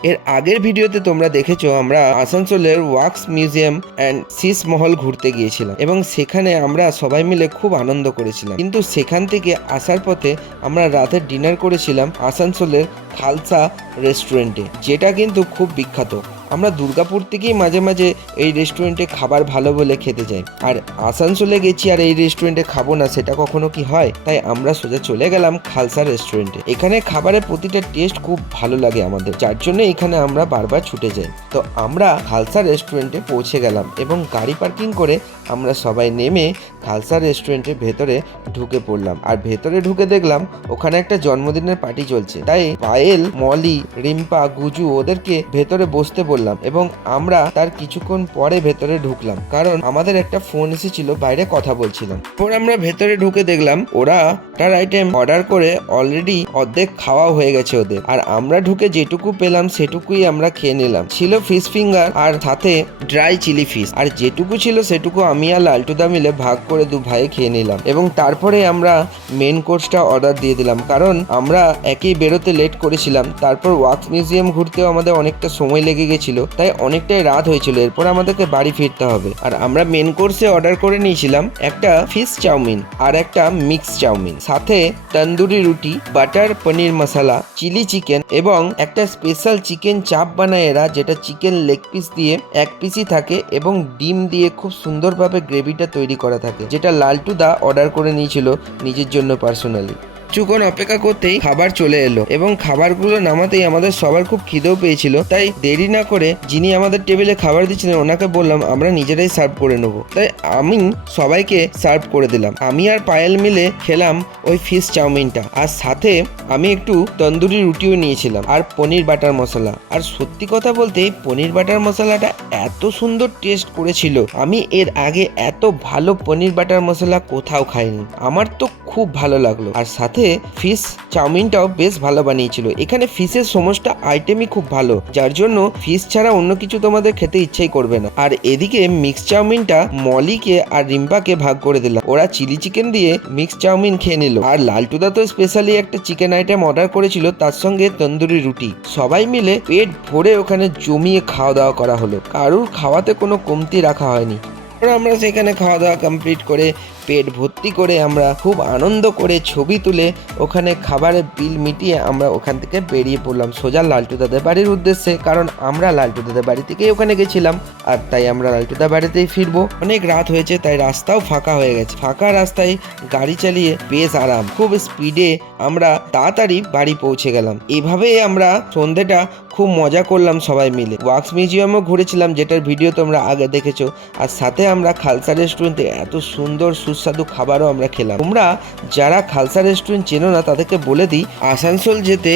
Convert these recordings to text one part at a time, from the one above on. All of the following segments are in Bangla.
এর আগের ভিডিওতে তোমরা দেখেছো আমরা আসানসোলের ওয়াক্স মিউজিয়াম অ্যান্ড শীষ মহল ঘুরতে গিয়েছিলাম এবং সেখানে আমরা সবাই মিলে খুব আনন্দ করেছিলাম। কিন্তু সেখান থেকে আসার পথে আমরা রাতের ডিনার করেছিলাম আসানসোলের খালসা রেস্টুরেন্টে, যেটা কিন্তু খুব বিখ্যাত। আমরা দুর্গাপুর থেকেই মাঝে মাঝে এই রেস্টুরেন্টে খাবার ভালো বলে খেতে যাই, আর আসানসোলে গেছি আর এই রেস্টুরেন্টে খাবো না, সেটা কখনো কি হয়? তাই আমরা সোজা চলে গেলাম খালসা রেস্টুরেন্টে। এখানে খাবারের প্রতিটা টেস্ট খুব ভালো লাগে আমাদের, যার জন্য এখানে আমরা বারবার ছুটে যাই। তো আমরা খালসা রেস্টুরেন্টে পৌঁছে গেলাম এবং গাড়ি পার্কিং করে আমরা সবাই নেমে খালসা রেস্টুরেন্টের ভেতরে ঢুকে পড়লাম। আর ভেতরে ঢুকে দেখলাম ওখানে একটা জন্মদিনের পার্টি চলছে, তাই পায়েল, মলি, রিম্পা, গুজু ওদেরকে ভেতরে বসতে বললাম এবং আমরা তার কিছুক্ষণ পরে ভেতরে ঢুকলাম, কারণ আমাদের একটা ফোন এসেছিল, বাইরে কথা বলছিলাম। পর আমরা ভেতরে ঢুকে দেখলাম ওরা তার আইটেম অর্ডার করে অলরেডি অর্ধেক খাওয়া হয়ে গেছে ওদের, আর আমরা ঢুকে যেটুকু পেলাম সেটুকুই আমরা খেয়ে নিলাম। ছিল ফিশ ফিঙ্গার আর সাথে ড্রাই চিলি ফিশ, আর যেটুকু ছিল সেটুকু আমি আর লালটুদা মিলে ভাগ করে দু ভাই খেয়ে নিলাম। এবং তারপরে আমরা মেন কোর্সটা অর্ডার দিয়ে দিলাম, কারণ আমরা একই বেরোতে লেট করেছিলাম। তারপর ওয়াক্স মিউজিয়াম ঘুরতেও আমাদের অনেকটা সময় লেগে গেছিল, তাই অনেকটাই রাত হয়েছিল। এরপর আমাদেরকে বাড়ি ফিরতে হবে। আর আমরা মেন কোর্সে অর্ডার করে নিয়েছিলাম একটা ফিশ চাউমিন আর একটা মিক্স চাউমিন, সাথে তন্দুরি রুটি, বাটার পনির মশলা, চিলি চিকেন এবং একটা স্পেশাল চিকেন চাপ বানায় এরা, যেটা চিকেন লেগ পিস দিয়ে এক পিসই থাকে এবং ডিম দিয়ে খুব সুন্দরভাবে গ্রেভিটা তৈরি করা থাকে, যেটা লালটুদা অর্ডার করে নিয়েছিল নিজের জন্য পার্সোনালি। কিছুক্ষণ অপেক্ষা করতেই খাবার চলে এলো এবং খাবারগুলো নামাতেই আমাদের সবার খুব খিদেও পেয়েছিল, তাই দেরি না করে যিনি আমাদের টেবিলে খাবার দিচ্ছিলেন ওনাকে বললাম আমরা নিজেরাই সার্ভ করে নেবো। তাই আমি সবাইকে সার্ভ করে দিলাম। আমি আর পায়েল মিলে খেলাম ওই ফিশ চাউমিনটা, আর সাথে আমি একটু তন্দুরি রুটিও নিয়েছিলাম আর পনির বাটার মশলা। আর সত্যি কথা বলতে এই পনির বাটার মশলাটা এত সুন্দর টেস্ট করেছিল, আমি এর আগে এত ভালো পনির বাটার মশলা কোথাও খাইনি। আমার তো খুব ভালো লাগলো। আর সাথে ফিশ চাউমিনটাও বেশ ভালো বানিয়েছিল। এখানে ফিশের সমস্ত আইটেমই খুব ভালো, যার জন্য ফিশ ছাড়া অন্য কিছু তোমাদের খেতে ইচ্ছাই করবে না। আর এদিকে মিক্স চাউমিনটা মলিকে আর রিম্পাকে ভাগ করে দিলাম, ওরা চিলি চিকেন দিয়ে মিক্স চাউমিন খেয়ে নিল। আর লালটুদা তো স্পেশালি একটা চিকেন আইটেম অর্ডার করেছিল, তার সঙ্গে তন্দুরি রুটি। সবাই মিলে পেট ভরে ওখানে জমিয়ে খাওয়া দাওয়া করা হলো, কারুর খাওয়াতে কোনো কমতি রাখা হয়নি। আমরা সেখানে খাওয়া দাওয়া কমপ্লিট করে পেট ভর্তি করে আমরা খুব আনন্দ করে ছবি তুলে ওখানে খাবারের বিল মিটিয়ে আমরা ওখান থেকে বেরিয়ে পড়লাম সোজা লালটুদাদের বাড়ির উদ্দেশ্যে, কারণ আমরা লালটুদাদের বাড়ি থেকেই ওখানে গেছিলাম, আর তাই আমরা লালটুদার বাড়িতেই ফিরবো। অনেক রাত হয়েছে, তাই রাস্তাও ফাঁকা হয়ে গেছে। ফাঁকা রাস্তায় গাড়ি চালিয়ে বেশ আরাম, খুব স্পিডে আমরা তাড়াতাড়ি বাড়ি পৌঁছে গেলাম। এভাবেই আমরা সন্ধ্যেটা খুব মজা করলাম সবাই মিলে। ওয়াক্স মিউজিয়ামও ঘুরেছিলাম, যেটার ভিডিও তোমরা আগে দেখেছো, আর সাথে আমরা খালসা রেস্টুরেন্টে এত সুন্দর সুস্বাদু খাবারও আমরা খেলাম। তোমরা যারা খালসা রেস্টুরেন্ট চেনো না তাদেরকে বলে দিই, আসানসোল যেতে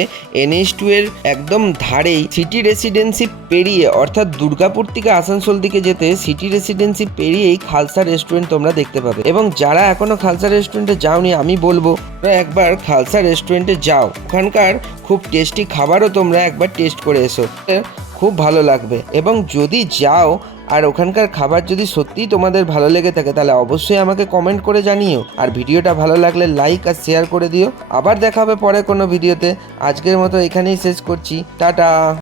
NH2 এর একদম ধারেই সিটি রেসিডেন্সি পেরিয়ে, অর্থাৎ দুর্গাপুর থেকে আসানসোল দিকে যেতে সিটি রেসিডেন্সি পেরিয়েই খালসা রেস্টুরেন্ট তোমরা দেখতে পাবে। এবং যারা এখনো খালসা রেস্টুরেন্টে যাওনি, আমি বলবো একবার খালসা রেস্টুরেন্টে যাও, ওখানকার খুব টেস্টি খাবারও তোমরা একবার টেস্ট করে এসো, খুব ভালো লাগবে। এবং যদি যাও আর ওখানকার খাবার যদি সত্যিই তোমাদের ভালো লেগে থাকে, তাহলে অবশ্যই আমাকে কমেন্ট করে জানিও। আর ভিডিওটা ভালো লাগলে লাইক আর শেয়ার করে দিও। আবার দেখা হবে পরে কোনো ভিডিওতে। আজকের মতো এখানেই শেষ করছি, টাটা।